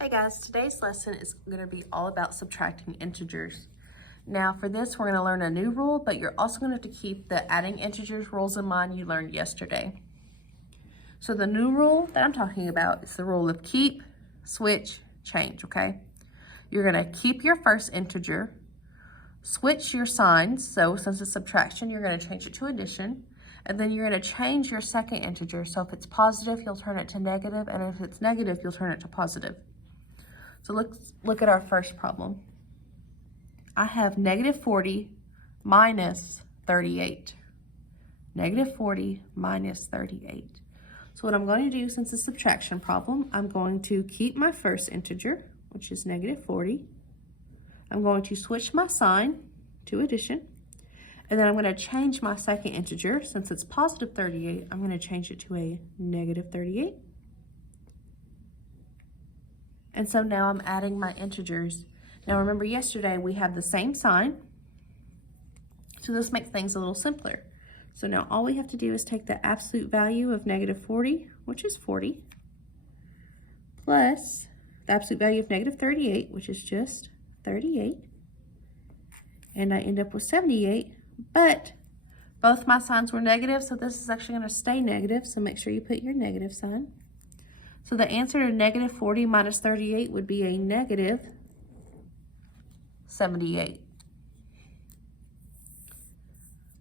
Hey guys, today's lesson is going to be all about subtracting integers. Now for this, we're going to learn a new rule, but you're also going to have to keep the adding integers rules in mind you learned yesterday. So the new rule that I'm talking about is the rule of keep, switch, change, okay? You're going to keep your first integer, switch your signs, so since it's subtraction, you're going to change it to addition, and then you're going to change your second integer. So if it's positive, you'll turn it to negative, and if it's negative, you'll turn it to positive. So let's look at our first problem. I have negative 40 minus 38. Negative 40 minus 38. So what I'm going to do, since it's a subtraction problem, I'm going to keep my first integer, which is negative 40. I'm going to switch my sign to addition. And then I'm going to change my second integer. Since it's positive 38, I'm going to change it to a negative 38. And so now I'm adding my integers. Now remember yesterday we had the same sign, so this makes things a little simpler. So now all we have to do is take the absolute value of negative 40, which is 40, plus the absolute value of negative 38, which is just 38, and I end up with 78, but both my signs were negative, so this is actually going to stay negative, so make sure you put your negative sign. So the answer to negative 40 minus 38 would be a negative 78.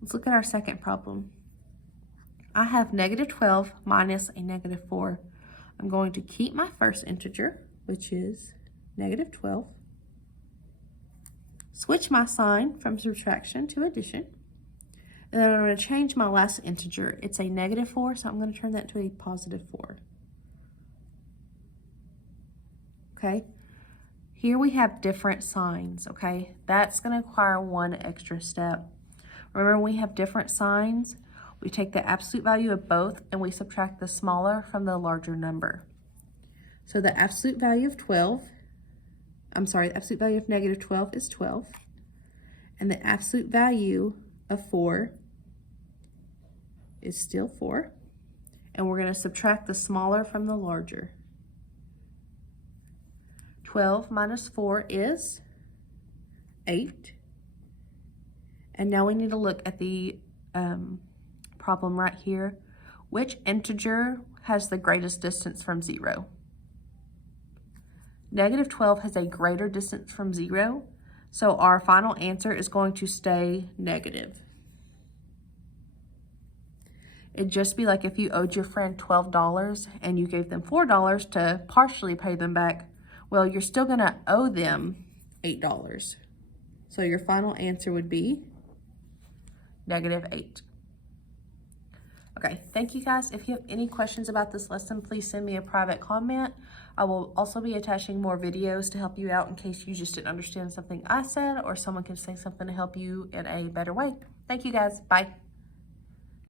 Let's look at our second problem. I have negative 12 minus a negative 4. I'm going to keep my first integer, which is negative 12. Switch my sign from subtraction to addition. And then I'm going to change my last integer. It's a negative 4, so I'm going to turn that to a positive 4. Okay, here we have different signs, okay? That's going to require one extra step. Remember, when we have different signs, we take the absolute value of both and we subtract the smaller from the larger number. So the absolute value of the absolute value of negative 12 is 12. And the absolute value of 4 is still 4. And we're going to subtract the smaller from the larger. 12 minus 4 is 8. And now we need to look at the problem right here. Which integer has the greatest distance from 0? Negative 12 has a greater distance from 0, so our final answer is going to stay negative. It'd just be like if you owed your friend $12 and you gave them $4 to partially pay them back. Well, you're still going to owe them $8. So your final answer would be negative 8. Okay, thank you guys. If you have any questions about this lesson, please send me a private comment. I will also be attaching more videos to help you out in case you just didn't understand something I said or someone can say something to help you in a better way. Thank you guys. Bye.